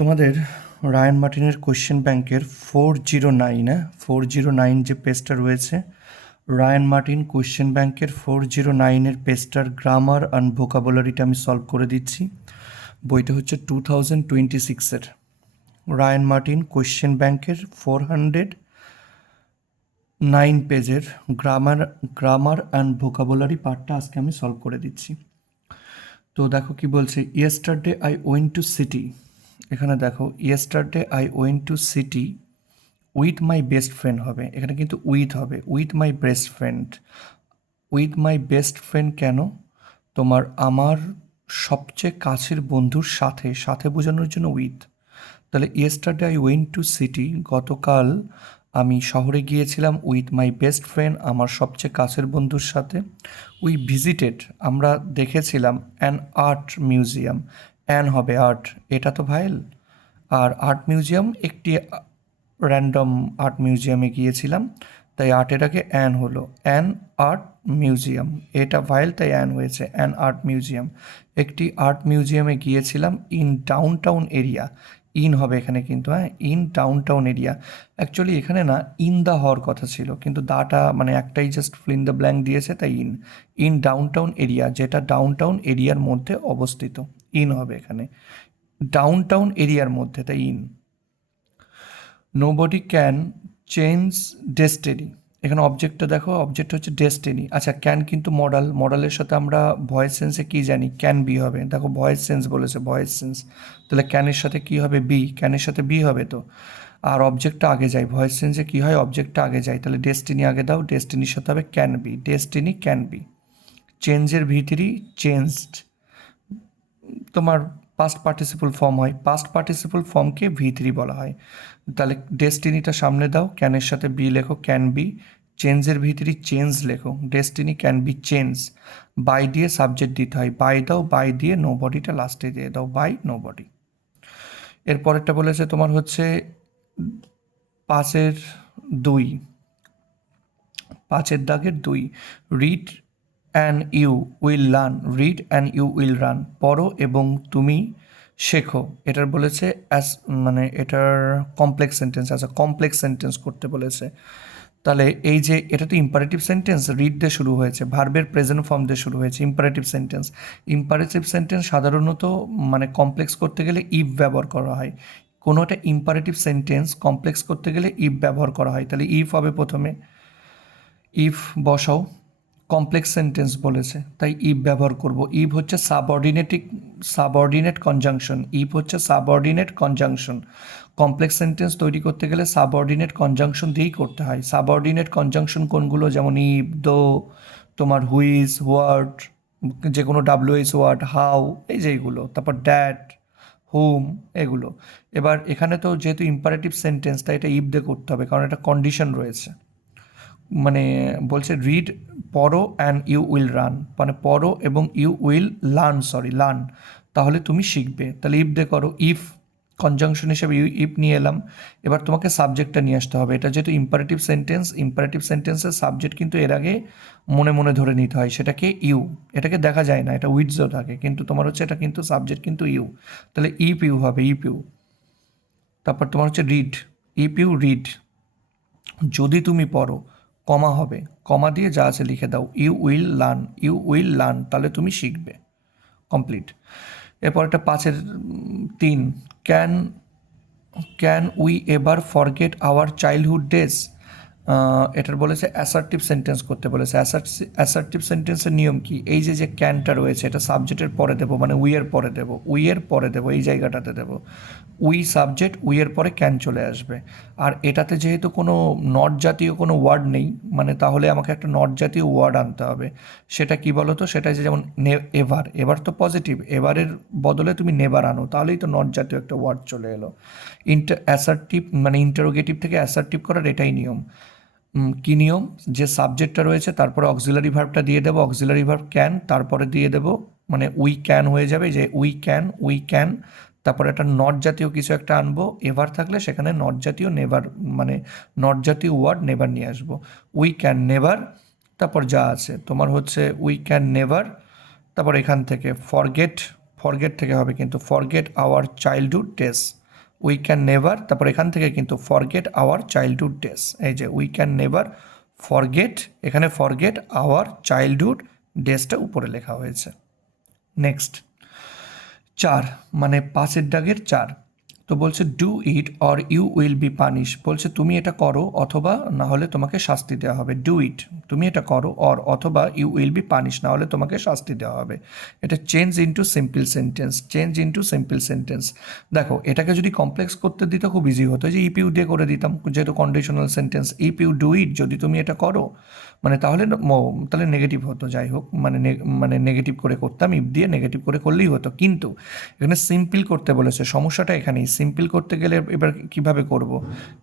তোমাদের রায়ান মার্টিনের কোয়েশ্চেন ব্যাংকের 409 যে পেজটা রয়েছে, রায়ান মার্টিন কোয়েশ্চেন ব্যাংকের 409 পেজটার গ্রামার অ্যান্ড ভোকাবুলারিটা আমি সলভ করে দিচ্ছি। বইটা হচ্ছে 2026-এর রায়ান মার্টিন কোয়েশ্চেন ব্যাংকের 409 পেজের গ্রামার অ্যান্ড ভোকাবুলারি পার্টটা আজকে আমি সলভ করে দিচ্ছি। তো দেখো কি বলছে, yesterday I went to city. এখানে দেখো, yesterday I went to city with my best friend হবে, এখানে কিন্তু উইথ হবে, with my best friend. With my best friend কেন? আমার সবচেয়ে কাছের বন্ধুর সাথে, সাথে বোঝানোর জন্য উইথ। তাহলে yesterday I went to city, গতকাল আমি শহরে গিয়েছিলাম উইথ মাই বেস্ট ফ্রেন্ড, আমার সবচেয়ে কাছের বন্ধুর সাথে। উই ভিজিটেড, আমরা দেখেছিলাম অ্যান আর্ট মিউজিয়াম। অ্যান হবে আর্ট, এটা তো ভাইল। আর আর্ট মিউজিয়াম একটি র্যান্ডম আর্ট মিউজিয়ামে গিয়েছিলাম, তাই আর্টের আগে অ্যান হলো। অ্যান আর্ট মিউজিয়াম, এটা ভাইল তাই অ্যান হয়েছে। অ্যান আর্ট মিউজিয়াম, একটি আর্ট মিউজিয়ামে গিয়েছিলাম in down town area. In হবে এখানে কিন্তু, হ্যাঁ, in down town area. Actually এখানে না ইন দ্য হওয়ার কথা ছিল, কিন্তু দাটা মানে একটাই জাস্ট ফিল দ্য ব্ল্যাঙ্ক দিয়েছে, তাই ইন ডাউন টাউন এরিয়া, যেটা ডাউন টাউন এরিয়ার মধ্যে অবস্থিত। ইন হবে এখানে, ডাউন টাউন এরিয়ার মধ্যে, তাই in. Nobody can change destiny, এখানে অবজেক্টটা দেখো, অবজেক্ট হচ্ছে ডেস্টিনি। আচ্ছা, ক্যান কিন্তু মডাল, মডালের সাথে আমরা ভয়েস সেন্সে কী জানি, ক্যান বি হবে। দেখো ভয়েস সেন্স বলেছে, ভয়েস সেন্স, তাহলে ক্যানের সাথে কী হবে, বি। ক্যানের সাথে বি হবে তো। আর অবজেক্টটা আগে যায়, ভয়েস সেন্সে কী হয়, অবজেক্টটা আগে যায়, তাহলে ডেস্টিনি আগে দাও, ডেস্টিনির সাথে হবে can be, destiny can B. চেঞ্জের ভিতরই চেঞ্জড, তোমার পাস্ট পার্টিসিপল ফর্ম হয়, পাস্ট পার্টিসিপল ফর্মকে ভি3 বলা হয়। তাহলে ডেস্টিনিটা সামনে দাও, ক্যানের সাথে বি লেখো, ক্যান বি। চেঞ্জের ভিতরে চেঞ্জ লেখো, destiny can be change. By দিয়ে সাবজেক্ট দিতে হয়, বাই দাও, বাই দিয়ে নো বডিটা লাস্টে দিয়ে দাও, বাই নো বডি। এরপরেরটা বলেছে তোমার হচ্ছে 5-2, 5-2, read and you will learn, read and you will run, পড়ো এবং তুমি শেখো। এটার বলেছে অ্যাস, মানে এটার কমপ্লেক্স সেন্টেন্স, কমপ্লেক্স সেন্টেন্স করতে বলেছে। তাহলে এই যে এটা তো ইম্পারেটিভ সেন্টেন্স, রিড দিয়ে শুরু হয়েছে, ভার্বের প্রেজেন্ট ফর্ম দিয়ে শুরু হয়েছে, ইম্পারেটিভ সেন্টেন্স। ইম্পারেটিভ সেন্টেন্স সাধারণত মানে কমপ্লেক্স করতে গেলে ইফ ব্যবহার করা হয়। কোনো একটা ইম্পারেটিভ সেন্টেন্স কমপ্লেক্স করতে গেলে ইফ ব্যবহার করা হয়, তাহলে ইফ হবে প্রথমে, ইফ বসাও। কমপ্লেক্স সেন্টেন্স বলেছে তাই ইফ ব্যবহার করব। ইফ হচ্ছে সাবঅর্ডিনেট কনজাংশন, ইফ হচ্ছে সাবঅর্ডিনেট কনজাংশন। কমপ্লেক্স সেন্টেন্স তৈরি করতে গেলে সাবঅর্ডিনেট কনজাংশন দিয়েই করতে হয়। সাবঅর্ডিনেট কনজাংশন কোনগুলো, যেমন ইফ, দো, তোমার হুইজ, হোয়াট, যে কোনো ডাব্লিউএইচ ওয়ার্ড, হাউ, এই যে এইগুলো, তারপর ড্যাট, হুম, এগুলো। এবার এখানে তো যেহেতু ইম্পারেটিভ সেন্টেন্স, তাই এটা ইফ দিয়ে করতে হবে, কারণ এটা কন্ডিশন রয়েছে। মানে বলছে রিড, পড়ো, অ্যান্ড ইউ উইল রান, মানে পড়ো এবং ইউ উইল লার্ন, লার্ন, তাহলে তুমি শিখবে। তাহলে ইফ দিয়ে করো, ইফ কনজাংশন হিসেবে ইফ নিয়ে এলাম। এবার তোমাকে সাবজেক্টটা নিয়ে আসতে হবে, এটা যেহেতু ইম্পারেটিভ সেন্টেন্স, ইম্পারেটিভ সেন্টেন্সের সাবজেক্ট কিন্তু এর আগে মনে মনে ধরে নিতে হয়, সেটাকে ইউ। এটাকে দেখা যায় না, এটা উইথসও থাকে, কিন্তু তোমার হচ্ছে এটা কিন্তু সাবজেক্ট কিন্তু ইউ, তাহলে ইফ ইউ হবে, ইফ ইউ। তারপর তোমার হচ্ছে রিড, ইফ ইউ রিড, যদি তুমি পড়ো, কমা হবে, কমা দিয়ে যা আছে লিখে দাও, you will learn, you will learn, তাহলে তুমি শিখবে। কমপ্লিট। এরপর একটা 5-3, can can we ever forget our childhood days. এটার বলেছে অ্যাসার্টিভ সেন্টেন্স করতে বলেছে। অ্যাসার্টিভ সেন্টেন্সের নিয়ম কি, এই যে ক্যানটা রয়েছে এটা সাবজেক্টের পরে দেবো, মানে উইয়ের পরে দেবো, উইয়ের পরে দেবো, এই জায়গাটাতে দেবো উই সাবজেক্ট, উইয়ের পরে ক্যান চলে আসবে। আর এটাতে যেহেতু কোনো নট জাতীয় কোনো ওয়ার্ড নেই, মানে তাহলে আমাকে একটা নট জাতীয় ওয়ার্ড আনতে হবে। সেটা কি বলো তো, সেটা যে যেমন এভার, এবার তো পজিটিভ, এবারের বদলে তুমি নেভার আনো, তাহলেই তো নট জাতীয় একটা ওয়ার্ড চলে এলো। অ্যাসার্টিভ মানে ইন্টারোগেটিভ থেকে অ্যাসার্টিভ করার এটাই নিয়ম। কী নিয়ম, যে সাবজেক্টটা রয়েছে তারপরে অক্সিলারি ভার্বটা দিয়ে দেবো, অক্সিলারি ভার্ব ক্যান, তারপরে দিয়ে দেবো মানে উই ক্যান হয়ে যাবে, যে উই ক্যান, তারপরে একটা নট জাতীয় কিছু একটা আনবো, এভার থাকলে সেখানে নট জাতীয় নেভার, মানে নট জাতীয় ওয়ার্ড নেভার নিয়ে আসবো। উই ক্যান নেভার, তারপর যা আছে তোমার হচ্ছে উই ক্যান নেভার, তারপর এখান থেকে ফরগেট, ফরগেট থেকে হবে কিন্তু, forget our childhood days, we can never, তারপর এখান থেকে কিন্তু ফরগেট আওয়ার চাইল্ডহুড ডেজ, এই যে উই ক্যান নেভার ফরগেট, এখানে ফরগেট আওয়ার চাইল্ডহুড ডেজটা উপরে লেখা হয়েছে। নেক্সট 4 মানে পাঁচের দাগের 4, তো বলছে do it or you will be punish, বলছে তুমি এটা করো অথবা না হলে তোমাকে শাস্তি দেওয়া হবে। ডু ইট তুমি এটা করো, অর অথবা ইউ উইল বি পানিশ না হলে তোমাকে শাস্তি দেওয়া হবে। এটা change into simple sentence, change into simple sentence. দেখো এটাকে যদি কমপ্লেক্স করতে দিত খুব ইজি হতো, যে ইফ ইউ দিয়ে করে দিতাম, যেহেতু conditional sentence. If you do it, যদি তুমি এটা করো, মানে তাহলে নেগেটিভ হতো, যাই হোক মানে নেগেটিভ করে করতাম, ইফ দিয়ে নেগেটিভ করে করলেই হতো। কিন্তু এখানে সিম্পল করতে বলেছে, সমস্যাটা এখানেই। সিম্পল করতে গেলে এবার কিভাবে করব,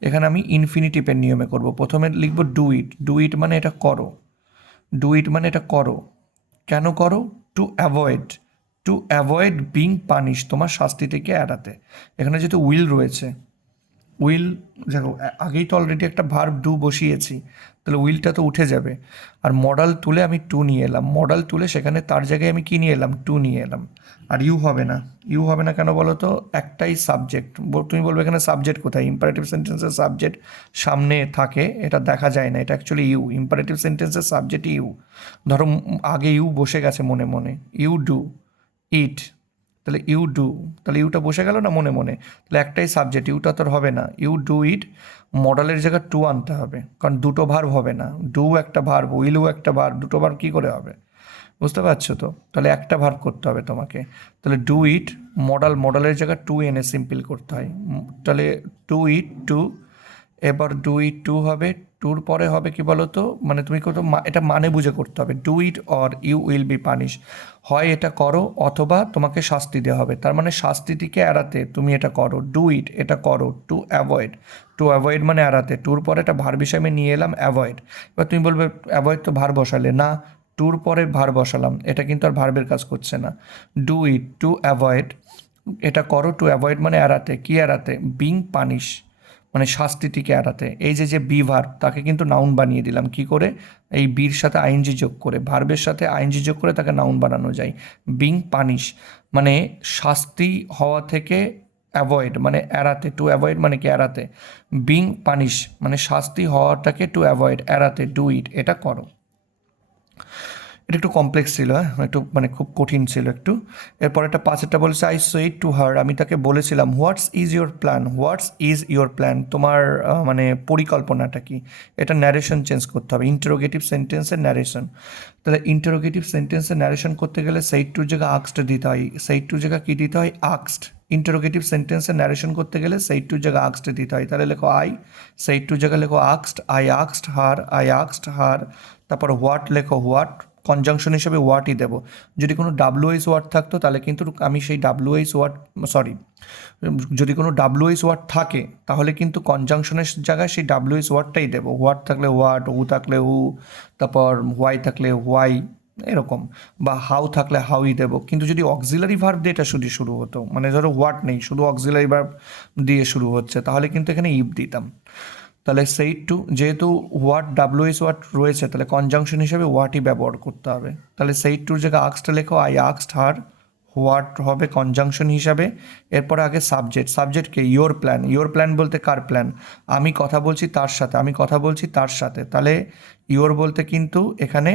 এখানে আমি ইনফিনিটিভের নিয়মে করব। প্রথমে লিখব ডু ইট, ডু ইট মানে এটা করো, ডু ইট মানে এটা করো, কেন করো? টু অ্যাভয়েড বিং পানিশ, তোমার শাস্তি থেকে এড়াতে। এখানে যেহেতু উইল রয়েছে, উইল দেখো আগেই তো অলরেডি একটা ভার্ব ডু বসিয়েছি, তাহলে উইলটা তো উঠে যাবে। আর মডাল তুলে আমি টু নিয়ে এলাম, মডাল তুলে সেখানে তার জায়গায় আমি কী নিয়ে এলাম? টু নিয়ে এলাম। আর ইউ হবে না, ইউ হবে না কেন বলো তো? একটাই সাবজেক্ট। তুমি বলবে এখানে সাবজেক্ট কোথায়? ইম্পারেটিভ সেন্টেন্সের সাবজেক্ট সামনে থাকে, এটা দেখা যায় না, এটা অ্যাকচুয়ালি ইউ। ইম্পারেটিভ সেন্টেন্সের সাবজেক্ট ইউ। ধরো আগে ইউ বসে গেছে মনে মনে, ইউ ডু ইট, তাহলে ইউ ডু, তাহলে ইউটা বসে গেল না মনে মনে, তাহলে একটাই সাবজেক্ট, ইউটা তোর হবে না। ইউ ডু ইট, মডেলের জায়গায় টু আনতে হবে, কারণ দুটো ভার্ব হবে না। ডু একটা ভার্ব, উইলও একটা ভার্ব, দুটো ভার্ব কী করে হবে? বুঝতে পারছো তো? তাহলে একটা ভার্ব করতে হবে তোমাকে। তাহলে ডু ইট, মডেলের জায়গায় টু এনে সিম্পল করতে হয়। তাহলে ডু ইট টু, এবার ডু ইট টু হবে, টুর পরে হবে কি বলো তো? মানে তুমি কত এটা মানে বুঝে করতে হবে। Do it or you will be punish, হয় এটা করো অথবা তোমাকে শাস্তি দেওয়া হবে। তার মানে শাস্তিটিকে এড়াতে তুমি এটা করো। ডু ইট এটা করো, টু অ্যাভয়েড, টু অ্যাভয়েড মানে এড়াতে। টুর পরে একটা ভার বিষয় আমি নিয়ে এলাম অ্যাভয়েড। এবার তুমি বলবে অ্যাভয়েড তো ভার বসালে না, টুর পরে ভার বসালাম, এটা কিন্তু আর ভার্বের কাজ করছে না। ডু ইট টু অ্যাভয়েড, এটা করো, টু অ্যাভয়েড মানে এড়াতে, কি এড়াতে? বিং পানিশ মানে শাস্তিটিকে এড়াতে। এই যে বি ভার্ব, তাকে কিন্তু নাউন বানিয়ে দিলাম কি করে? এই বির সাথে আইএনজি যোগ করে, ভার্বের সাথে আইএনজি যোগ করে তাকে নাউন বানানো যায়। বিং পানিশ মানে শাস্তি হওয়া থেকে অ্যাভয়েড মানে এড়াতে, টু অ্যাভয়েড মানে কি? এড়াতে। বিং পানিশ মানে শাস্তি হওয়াটাকে টু অ্যাভয়েড এড়াতে, ডু ইট এটা করো। এটা একটু কমপ্লেক্স ছিল, হ্যাঁ, একটু মানে খুব কঠিন ছিল একটু। এরপর একটা পাঁচেরটা বলেছে আই সেড টু হার, আমি তাকে বলেছিলাম what's is your plan, what's is your plan, তোমার মানে পরিকল্পনাটা কি? এটা ন্যারেশন চেঞ্জ করতে হবে, ইন্টারোগেটিভ সেন্টেন্সের ন্যারেশন। তাহলে ইন্টারোগেটিভ সেন্টেন্সের ন্যারেশন করতে গেলে সেইড টুর জায়গায় আক্সড দিতে হয়, সেইড টুর জায়গায় কী দিতে হয়? আক্সড। ইন্টারোগেটিভ সেন্টেন্সের ন্যারেশন করতে গেলে সেইড টুর জায়গায় আক্সড দিতে হয়। তাহলে লেখো আই, সেইড টুর জায়গায় লেখো আক্সড, আই আক্সড হার, তারপর হোয়াট লেখো হোয়াট, কনজাংশন হিসেবে হোয়াটই দেবো। যদি কোনো ডাব্লুএইচ ওয়ার্ড থাকতো তাহলে কিন্তু আমি সেই ডাব্লুএইচ ওয়ার্ড, সরি, যদি কোনো ডাব্লুএইচ ওয়ার্ড থাকে তাহলে কিন্তু কনজাংশনের জায়গায় সেই ডাব্লুএইচ ওয়ার্ডটাই দেবো। হোয়াট থাকলে হোয়াট, হু থাকলে হু, তারপর হোয়াই থাকলে হোয়াই, এরকম। বা হাউ থাকলে হাউই দেবো। কিন্তু যদি অক্সিলারি ভার্ব দিয়ে এটা শুরু হতো, মানে ধরো হোয়াট নেই, শুধু অক্সিলারি ভার্ব দিয়ে শুরু হচ্ছে, তাহলে কিন্তু এখানে ইফ দিতাম। তাহলে সেইড টু, যেহেতু হোয়াট ডাব্লুএস ওয়ার্ড রয়েছে, তাহলে কনজাংশন হিসেবে হোয়াটই ব্যবহার করতে হবে। তাহলে সেইড টুর জায়গায় আক্সটা লেখো আই আক্সড হার, হোয়াট হবে কনজাংশন হিসাবে। এরপরে আগে সাবজেক্ট, সাবজেক্টকে ইয়োর প্ল্যান, ইয়োর প্ল্যান বলতে কার প্ল্যান? আমি কথা বলছি তার সাথে, আমি কথা বলছি তার সাথে, তাহলে ইয়োর বলতে কিন্তু এখানে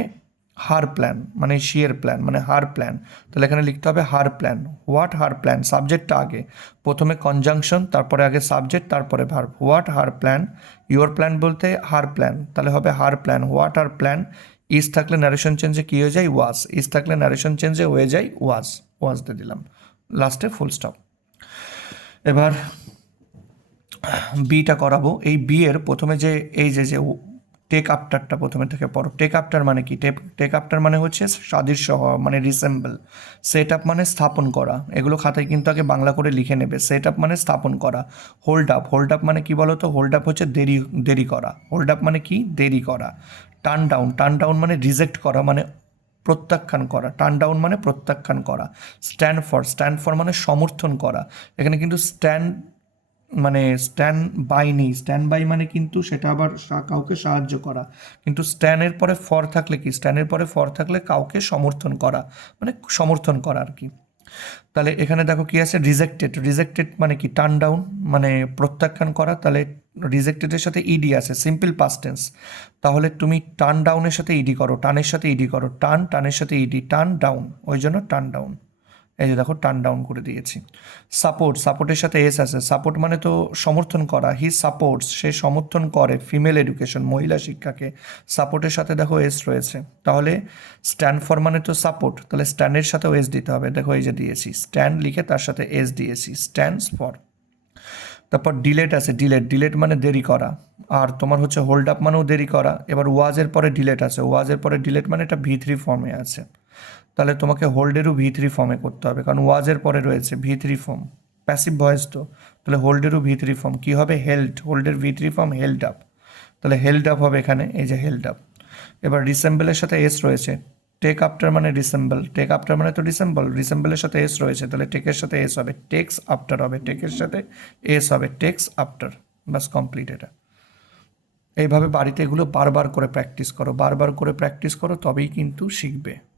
হার প্ল্যান মানে শিয়ের প্ল্যান মানে হার প্ল্যান, তাহলে এখানে লিখতে হবে her plan. What her plan, সাবজেক্টটা আগে, প্রথমে কনজাংশন, তারপরে আগে সাবজেক্ট, তারপরে verb. What her plan, your plan বলতে হার প্ল্যান, তাহলে হবে her plan. What her plan, is থাকলে ন্যারেশন চেঞ্জে কী হয়ে যায়? ওয়াজ, ইজ থাকলে ন্যারেশন চেঞ্জে হয়ে যায় ওয়াজ, ওয়াজ দিয়ে দিলাম, লাস্টে ফুল স্টপ। এবার বিটা করাবো। এই বি এর প্রথমে যে এই যে টেক আফটারটা প্রথমে থেকে পড়ো। টেক আফটার মানে কি? টেক আফটার মানে হচ্ছে সাদৃশ্য হওয়া, মানে রিসেম্বল। সেট আপ মানে স্থাপন করা, এগুলো খাতায় কিন্তু আগে বাংলা করে লিখে নেবে। সেট আপ মানে স্থাপন করা। হোল্ড আপ, হোল্ড আপ মানে কি বলো তো? হোল্ড আপ হচ্ছে দেরি করা। হোল্ড আপ মানে কি? দেরি করা। টার্ন ডাউন, টার্ন ডাউন মানে রিজেক্ট করা, মানে প্রত্যাখ্যান করা। টার্ন ডাউন মানে প্রত্যাখ্যান করা। স্ট্যান্ড ফর মানে সমর্থন করা। এখানে কিন্তু মানে স্ট্যান্ড বাই নেই, স্ট্যান্ড বাই মানে কিন্তু সেটা আবার কাউকে সাহায্য করা। কিন্তু স্ট্যান্ডের পরে ফর থাকলে কি? স্ট্যান্ডের পরে ফর থাকলে কাউকে সমর্থন করা, মানে সমর্থন করা আর কি। তাহলে এখানে দেখো কি আছে, রিজেক্টেড। রিজেক্টেড মানে কি, টার্ন ডাউন, মানে প্রত্যাখ্যান করা। তাহলে রিজেক্টেডের সাথে ইডি আছে, সিম্পল পাস্ট টেন্স। তাহলে তুমি টার্ন ডাউনের সাথে ইডি করো, টার্নের সাথে ইডি করো, টার্ন, টার্নের সাথে ইডি, টার্ন ডাউন, ওই জন্য টার্ন ডাউন। এই যে দেখো টার্ন ডাউন করে দিয়েছি। সাপোর্ট, সাপোর্টের সাথে এস আছে। সাপোর্ট মানে তো সমর্থন করা, হি সাপোর্টস, সে সমর্থন করে ফিমেল এডুকেশন, মহিলা শিক্ষাকে। সাপোর্টের সাথে দেখো এস রয়েছে। তাহলে স্ট্যান্ড ফর মানে তো সাপোর্ট, তাহলে স্ট্যান্ডের সাথেও এস দিতে হবে। দেখো এই যে দিয়েছি, স্ট্যান্ড লিখে তার সাথে এস দিয়েছি, স্ট্যান্ডস ফর। তারপর ডিলেট আছে, ডিলেট, ডিলেট মানে দেরি করা। আর তোমার হচ্ছে হোল্ড আপ মানেও দেরি করা। এবার ওয়াজের পরে ডিলেট আছে, ওয়াজের পরে ডিলেট মানে এটা V3 ফর্মে আছে। তাহলে তোমাকে হোল্ডেরও V3 ফর্মে করতে হবে, কারণ ওয়াজের পরে রয়েছে V3 ফর্ম, প্যাসিভ ভয়েস তো। তাহলে হোল্ডেরও V3 ফর্ম কী হবে, হেল্ড, হোল্ডের V3 ফর্ম হেল্ড আপ। তাহলে হেল্ড আপ হবে এখানে, এই যে হেল্ড আপ। এবার রিসেম্বলের সাথে এস রয়েছে। টেক আফটার মানে রিসেম্বল, টেক আফটার মানে তো রিসেম্বল, রিসেম্বলের সাথে এস রয়েছে, তাহলে টেকের সাথে এস হবে, টেক্স আফটার হবে, টেকের সাথে এস হবে, টেক্স আফটার। বাস কমপ্লিট এটা। এইভাবে বাড়িতে এগুলো বারবার করে প্র্যাকটিস করো, বারবার করে প্র্যাকটিস করো, তবেই কিন্তু শিখবে।